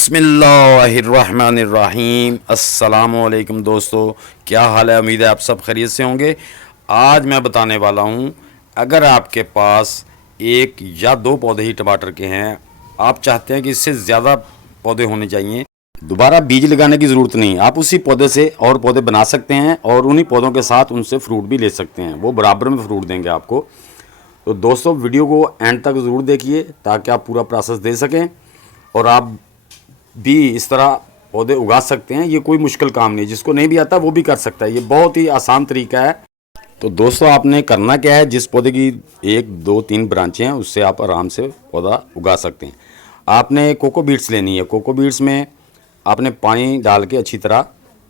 बिस्मिल्लाहिर्रहमानिर्रहीम। अस्सलामुअलैकुम दोस्तों, क्या हाल है? उम्मीद है आप सब खैरियत से होंगे। आज मैं बताने वाला हूँ, अगर आपके पास एक या दो पौधे ही टमाटर के हैं, आप चाहते हैं कि इससे ज़्यादा पौधे होने चाहिए, दोबारा बीज लगाने की ज़रूरत नहीं। आप उसी पौधे से और पौधे बना सकते हैं और उन्हीं पौधों के साथ उनसे फ्रूट भी ले सकते हैं। वो बराबर में फ्रूट देंगे आपको। तो दोस्तों, वीडियो को एंड तक ज़रूर देखिए ताकि आप पूरा प्रोसेस दे सकें और आप भी इस तरह पौधे उगा सकते हैं। ये कोई मुश्किल काम नहीं, जिसको नहीं भी आता वो भी कर सकता है। ये बहुत ही आसान तरीका है। तो दोस्तों, आपने करना क्या है, जिस पौधे की एक दो तीन ब्रांचें हैं उससे आप आराम से पौधा उगा सकते हैं। आपने कोको बीट्स लेनी है। कोको बीट्स में आपने पानी डाल के अच्छी तरह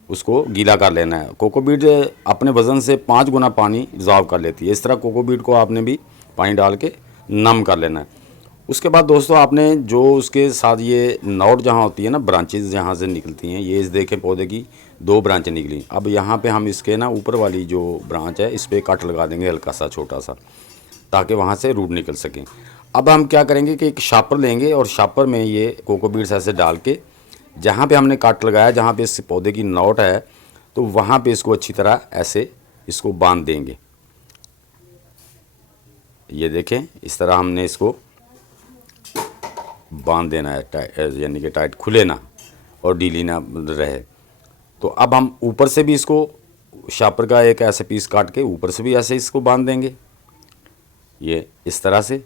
उसको गीला कर लेना है। कोको बीट अपने वज़न से 5 गुना पानी रिजॉल्व कर लेती है। इस तरह कोको बीट को आपने भी पानी डाल के नम कर लेना है। उसके बाद दोस्तों, आपने जो उसके साथ ये नोट जहाँ होती है ना, ब्रांचेस जहाँ से निकलती हैं, ये इस देखें पौधे की 2 ब्रांचें निकली। अब यहाँ पे हम इसके ना ऊपर वाली जो ब्रांच है इस पर कट लगा देंगे हल्का सा, छोटा सा, ताकि वहाँ से रूट निकल सकें। अब हम क्या करेंगे कि एक शापर लेंगे और शापर में ये कोको बीड्स ऐसे डाल के जहाँ पे हमने कट लगाया, जहाँ पे इस पौधे की नोट है, तो वहाँ पे इसको अच्छी तरह ऐसे इसको बांध देंगे। ये देखें, इस तरह हमने इसको बांध देना है टाइट, यानी कि टाइट, खुले ना और ढीली ना रहे। तो अब हम ऊपर से भी इसको शापर का एक ऐसे पीस काट के ऊपर से भी ऐसे इसको बांध देंगे, ये इस तरह से।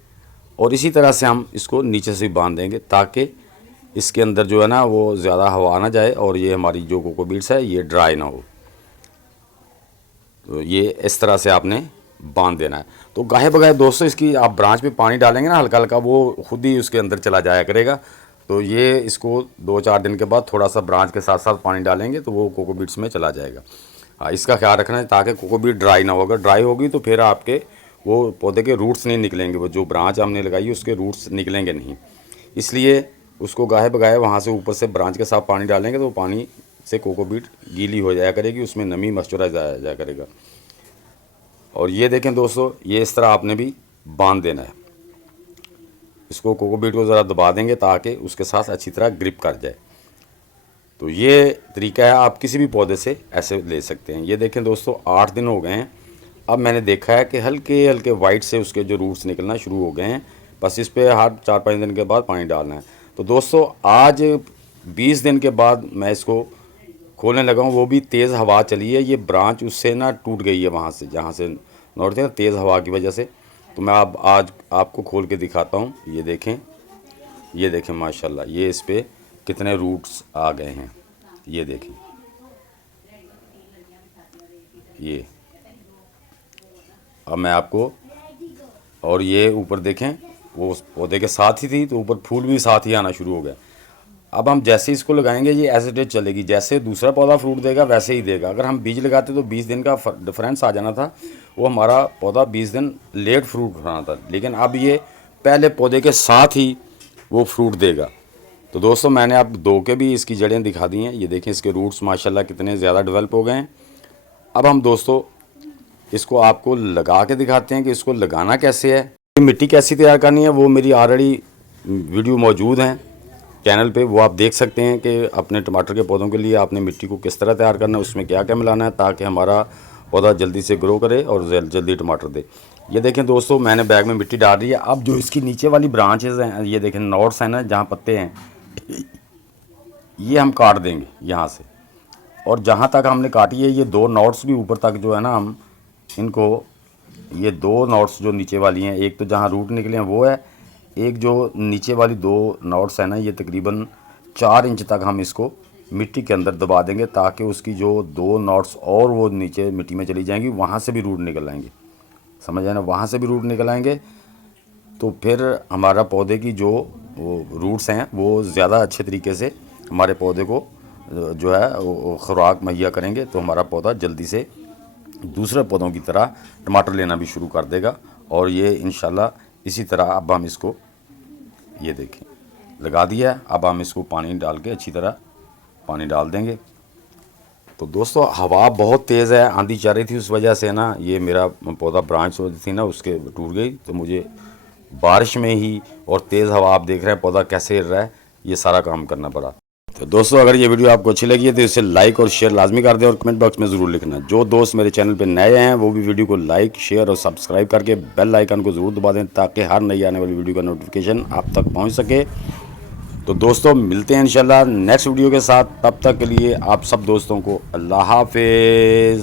और इसी तरह से हम इसको नीचे से भी बांध देंगे ताकि इसके अंदर जो है ना वो ज़्यादा हवा ना जाए और ये हमारी जो कोको बीट्स है ये ड्राई ना हो। तो ये इस तरह से आपने बांध देना है। तो गाहे बगाहे दोस्तों, इसकी आप ब्रांच पे पानी डालेंगे ना हल्का हल्का, वो खुद ही उसके अंदर चला जाया करेगा। तो ये इसको 2-4 दिन के बाद थोड़ा सा ब्रांच के साथ साथ पानी डालेंगे तो वो कोको बीट्स में चला जाएगा। हाँ, इसका ख्याल रखना है ताकि कोको बीट ड्राई ना हो। अगर ड्राई होगी तो फिर आपके वो पौधे के रूट्स नहीं निकलेंगे, वो जो ब्रांच हमने लगाई है उसके रूट्स निकलेंगे नहीं। इसलिए उसको गाहे बगाहे वहाँ से ऊपर से ब्रांच के साथ पानी डालेंगे तो पानी से कोको बीट गीली हो जाया करेगी, उसमें नमी मॉइस्चराइज आ जाया करेगा। और ये देखें दोस्तों, ये इस तरह आपने भी बांध देना है। इसको कोको बीट को ज़रा दबा देंगे ताकि उसके साथ अच्छी तरह ग्रिप कर जाए। तो ये तरीका है, आप किसी भी पौधे से ऐसे ले सकते हैं। ये देखें दोस्तों, 8 दिन हो गए हैं। अब मैंने देखा है कि हल्के हल्के वाइट से उसके जो रूट्स निकलना शुरू हो गए हैं। बस इस पर हर 4-5 दिन के बाद पानी डालना है। तो दोस्तों, आज 20 दिन के बाद मैं इसको खोलने लगा हूँ, वो भी तेज़ हवा चली है। ये ब्रांच उससे ना टूट गई है, वहाँ से जहाँ से नोट थे ना, तेज़ हवा की वजह से। तो मैं अब आज आपको खोल के दिखाता हूँ। ये देखें, ये देखें माशाल्लाह, ये इस पे कितने रूट्स आ गए हैं। ये देखें, ये अब मैं आपको, और ये ऊपर देखें, वो उस पौधे के साथ ही थी तो ऊपर फूल भी साथ ही आना शुरू हो गया। अब हम जैसे इसको लगाएंगे ये एज इट इज चलेगी, जैसे दूसरा पौधा फ्रूट देगा वैसे ही देगा। अगर हम बीज लगाते तो 20 दिन का डिफरेंस आ जाना था, वो हमारा पौधा 20 दिन लेट फ्रूट खाना था। लेकिन अब ये पहले पौधे के साथ ही वो फ्रूट देगा। तो दोस्तों, मैंने अब दो के भी इसकी जड़ें दिखा दी हैं। ये देखें, इसके रूट्स माशाल्लाह कितने ज़्यादा डेवलप हो गए हैं। अब हम दोस्तों इसको आपको लगा के दिखाते हैं कि इसको लगाना कैसे है, मिट्टी कैसी तैयार करनी है। वो मेरी ऑलरेडी वीडियो मौजूद हैं चैनल पे, वो आप देख सकते हैं कि अपने टमाटर के पौधों के लिए आपने मिट्टी को किस तरह तैयार करना है, उसमें क्या क्या मिलाना है ताकि हमारा पौधा जल्दी से ग्रो करे और जल्दी टमाटर दे। ये देखें दोस्तों, मैंने बैग में मिट्टी डाल दी है। अब जो इसकी नीचे वाली ब्रांचेज हैं, ये देखें नोट्स हैं ना, जहाँ पत्ते हैं, ये हम काट देंगे यहाँ से। और जहाँ तक हमने काटी है, ये 2 नोट्स भी ऊपर तक जो है ना, हम इनको, ये 2 नोट्स जो नीचे वाली हैं, एक तो जहाँ रूट निकले हैं वो है, एक जो नीचे वाली 2 नोट्स हैं ना, ये तकरीबन 4 इंच तक हम इसको मिट्टी के अंदर दबा देंगे ताकि उसकी जो 2 नोट्स और वो नीचे मिट्टी में चली जाएंगी, वहाँ से भी रूट निकल आएंगे। समझ आए ना, वहाँ से भी रूट निकल आएंगे। तो फिर हमारा पौधे की जो वो रूट्स हैं वो ज़्यादा अच्छे तरीके से हमारे पौधे को जो है वो खुराक मुहैया करेंगे। तो हमारा पौधा जल्दी से दूसरे पौधों की तरह टमाटर लेना भी शुरू कर देगा। और ये इंशाल्लाह इसी तरह अब हम इसको, ये देखें, लगा दिया है। अब हम इसको पानी डाल के अच्छी तरह पानी डाल देंगे। तो दोस्तों, हवा बहुत तेज़ है, आंधी चल रही थी, उस वजह से ना ये मेरा पौधा ब्रांच थी ना उसके टूट गई। तो मुझे बारिश में ही और तेज़ हवा, आप देख रहे हैं पौधा कैसे हिल रहा है, ये सारा काम करना पड़ा। तो दोस्तों अगर ये वीडियो आपको अच्छी लगी है तो इसे लाइक और शेयर लाजमी कर दें और कमेंट बॉक्स में ज़रूर लिखना। जो दोस्त मेरे चैनल पे नए हैं वो भी वीडियो को लाइक शेयर और सब्सक्राइब करके बेल आइकन को ज़रूर दबा दें ताकि हर नई आने वाली वीडियो का नोटिफिकेशन आप तक पहुंच सके। तो दोस्तों मिलते हैं इंशाल्लाह नेक्स्ट वीडियो के साथ। तब तक के लिए आप सब दोस्तों को अल्लाह हाफिज़।